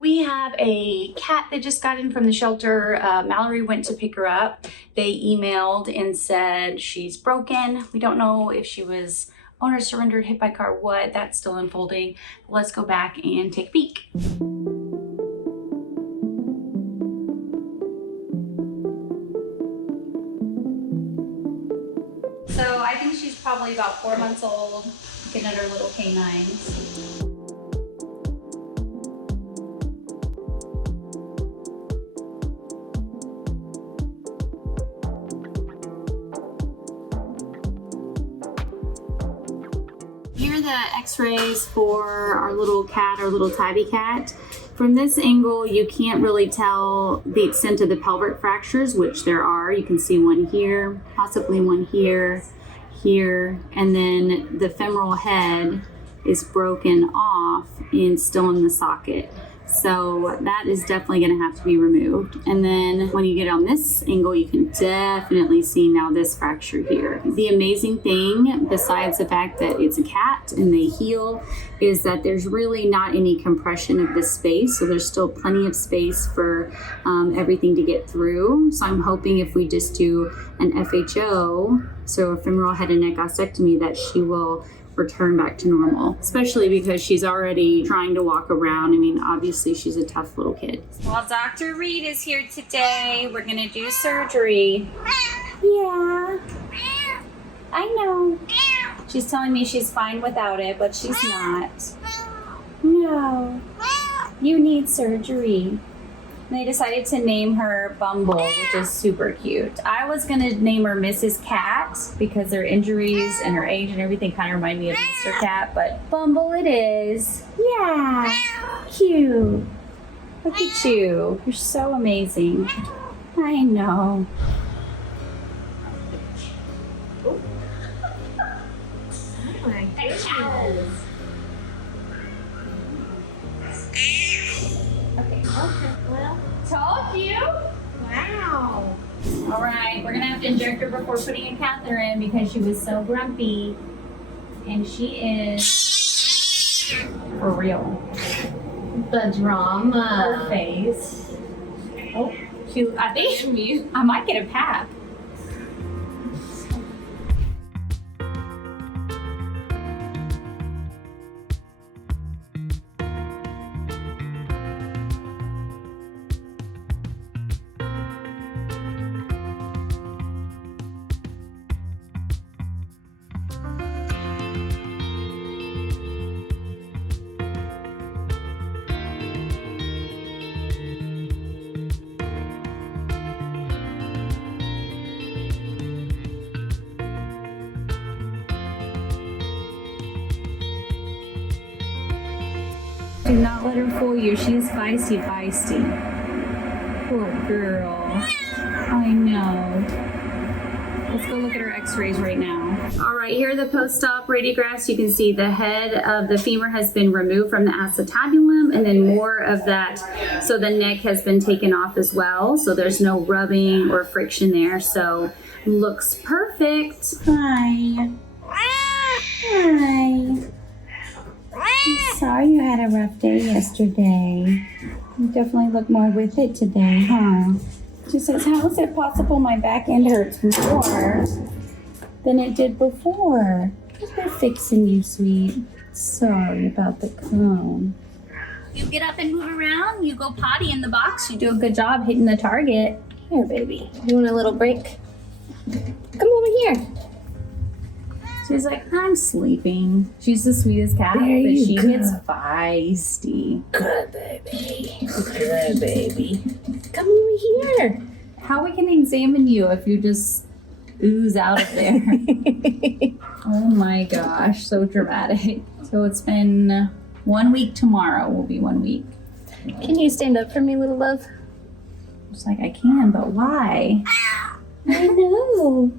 We have a cat that just got in from the shelter. Mallory went to pick her up. They emailed and said she's broken. We don't know if she was owner surrendered, hit by car, what. That's still unfolding. Let's go back and take a peek. So I think she's probably about 4 months old, looking at her little canines. Here are the x-rays for our little cat, our little tabby cat. From this angle, you can't really tell the extent of the pelvic fractures, which there are. You can see one here, possibly one here, here, and then the femoral head is broken off and still in the socket. So that is definitely going to have to be removed. And then when you get on this angle, you can definitely see now this fracture here. The amazing thing, besides the fact that it's a cat and they heal, is that there's really not any compression of this space. So there's still plenty of space for everything to get through. So I'm hoping if we just do an FHO, so a femoral head and neck ostectomy, that she will return back to normal, especially because she's already trying to walk around. I mean, obviously she's a tough little kid. Well, Dr. Reed is here today. We're gonna do surgery. Yeah, I know. She's telling me she's fine without it, but she's not. No, you need surgery. They decided to name her Bumble, which is super cute. I was gonna name her Mrs. Cat because her injuries and her age and everything kind of remind me of Mr. Cat, but Bumble it is. Yeah, cute. Look at you. You're so amazing. I know. Oh my goodness. Okay, well, Told you. wow. All right, we're gonna have to inject her before putting a catheter in because she was so grumpy, and she is for real. The drama. Her face. Oh, I think I might get a pap. Do not let her fool you. She is feisty, feisty. Poor girl. I know. Let's go look at her x-rays right now. All right, here are the post-op radiographs. You can see the head of the femur has been removed from the acetabulum, and then more of that. So the neck has been taken off as well. So there's no rubbing or friction there. So looks perfect. Hi. Hi. I'm sorry you had a rough day yesterday. You definitely look more with it today, huh? She says, how is it possible my back end hurts more than it did before? We're fixing you, sweet. Sorry about the cone. You get up and move around. You go potty in the box. You do a good job hitting the target. Here, baby. You want a little break? Come over here. She's like, I'm sleeping. She's the sweetest cat, but she gets feisty. Good baby. Good baby. Come over here. How we can examine you if you just ooze out of there? Oh my gosh, so dramatic. So it's been 1 week tomorrow. Will be 1 week. Can you stand up for me, little love? It's like, I can, but why? I know.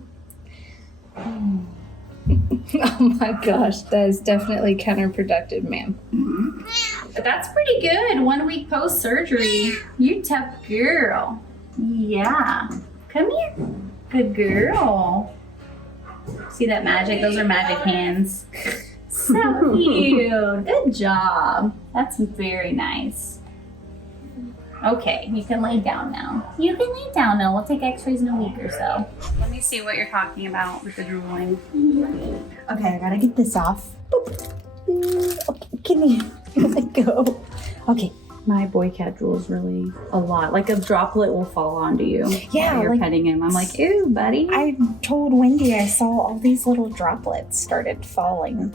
Oh my gosh, that is definitely counterproductive, ma'am. Mm-hmm. But that's pretty good. 1 week post surgery. You tough girl. Yeah. Come here. Good girl. See that magic? Those are magic hands. So cute. Good job. That's very nice. Okay, you can lay down now. You can lay down now. We'll take x-rays in a week or so. Let me see what you're talking about with the drooling. Okay, I gotta get this off. Boop. Okay, can you let go? Okay. My boy cat drools really a lot. Like a droplet will fall onto you. Yeah, while you're like- petting him. I'm like, ew, buddy. I told Wendy I saw all these little droplets started falling.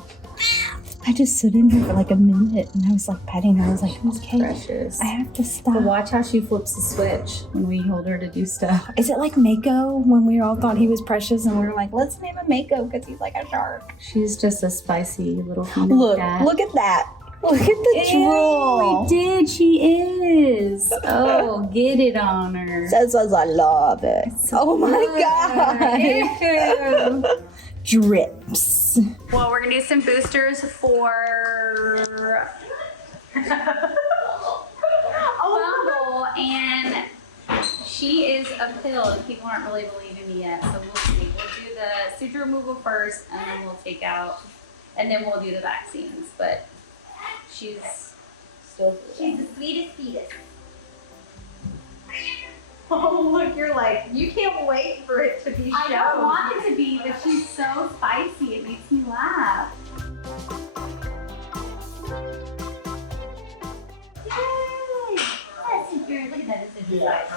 I just stood in there for like a minute and I was like petting her. I was like, okay, Precious. I have to But stop. watch how she flips the switch when we hold her to do stuff. Is it like Mako when we all thought he was precious and we were like, let's name him Mako because he's like a shark? She's just a spicy little female Look, cat. look at that. Look at the drool. We did. She is. Oh, get it on her. Says I love it. Oh my god. Ew. Drips. Well, we're gonna do some boosters for Bumble, and she is a pill, and people aren't really believing me yet. So we'll see. We'll do the suture removal first, and then we'll take out, and then we'll do the vaccines. But she's the sweetest fetus. Oh, look, you're like, you can't wait for it to be shown. I don't want it to be, but she's so spicy. It makes me laugh. Yay! That's a good. Look at that. It's a good. That's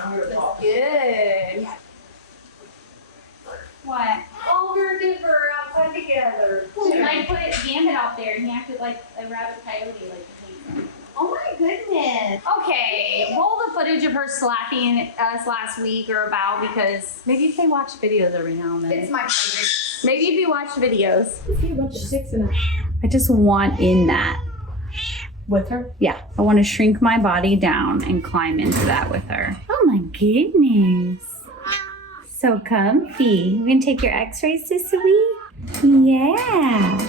good. What? Oh, we're good for outside together. I put Gambit out there and he acted like a rabbit coyote, like he hates him. Oh my goodness. Okay, roll the footage of her slapping us last week or about, because maybe if they watch videos every now and then. It's my favorite. Maybe if you watch videos. See a bunch of sticks in it. I just want in that. With her? Yeah, I want to shrink my body down and climb into that with her. Oh my goodness. So comfy. We're gonna take your x-rays this week? Yeah,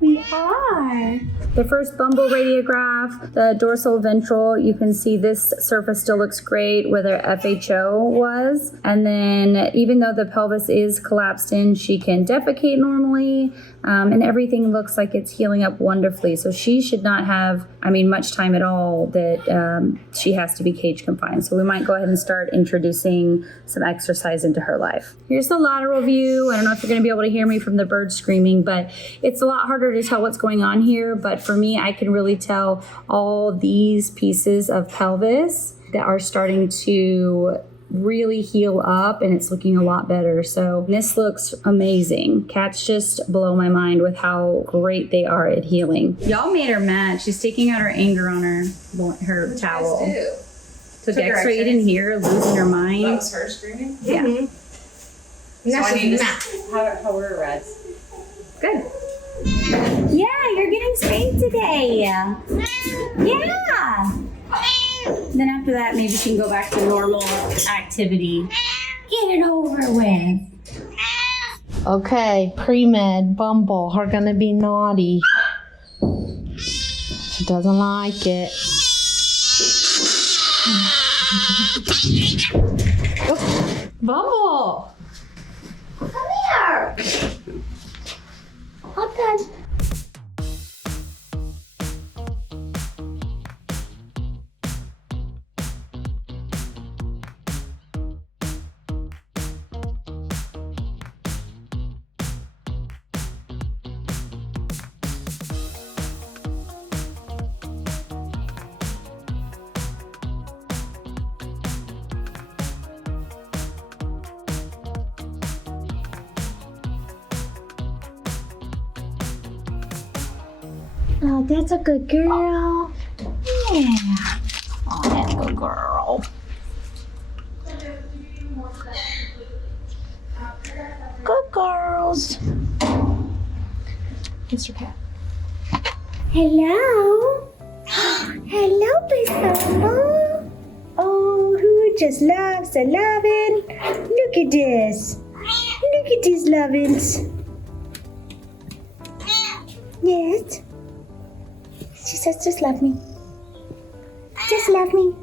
we are. The first Bumble radiograph, the dorsal ventral, you can see this surface still looks great where the FHO was. And then even though the pelvis is collapsed in, she can defecate normally. And everything looks like it's healing up wonderfully. So she should not have, much time at all that she has to be cage confined. So we might go ahead and start introducing some exercise into her life. Here's the lateral view. I don't know if you're gonna be able to hear me from the birds screaming, but it's a lot harder to tell what's going on here. But for me, I can really tell all these pieces of pelvis that are starting to really heal up, and it's looking a lot better. So this looks amazing. Cats just blow my mind with how great they are at healing. Y'all made her mad. She's taking out her anger on her towel. Took x-rayed in here, losing her mind. That was her screaming? Yeah. So I need to, how were her reds? Good. Yeah, you're getting spayed today. Yeah. Then after that, maybe she can go back to normal activity. Get it over with. Okay, pre-med Bumble are gonna be naughty. She doesn't like it. Oh, Bumble! Come here! Okay. Oh, that's a good girl. Yeah. Oh, that's a good girl. Good girls. Mr. Cat. Hello. Hello, Miss Bumble. Oh, who just loves the lovin'? Look at this. Look at these lovin's. Yes. She says, just love me. Just love me.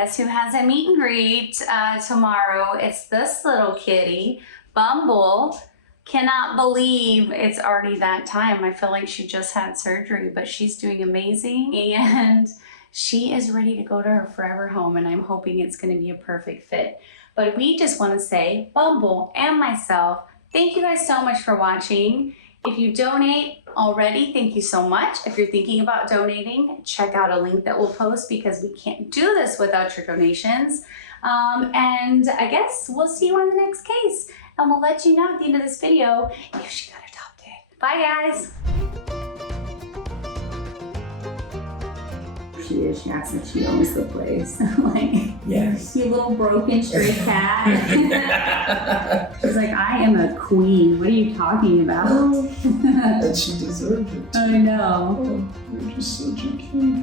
guess who has a meet and greet tomorrow? It's this little kitty, Bumble. Cannot believe it's already that time. I feel like she just had surgery, but she's doing amazing and she is ready to go to her forever home, and I'm hoping it's going to be a perfect fit. But we just want to say, Bumble and myself, thank you guys so much for watching. If you donate already, thank you so much. If you're thinking about donating, check out a link that we'll post because we can't do this without your donations. And I guess we'll see you on the next case. And we'll let you know at the end of this video if she got adopted. Bye, guys. She is. She acts like she owns the place. Like, Yes. you little broken stray cat. She's like, I am a queen. What are you talking about? And she deserved it. I know. Oh, you're just such a cutie.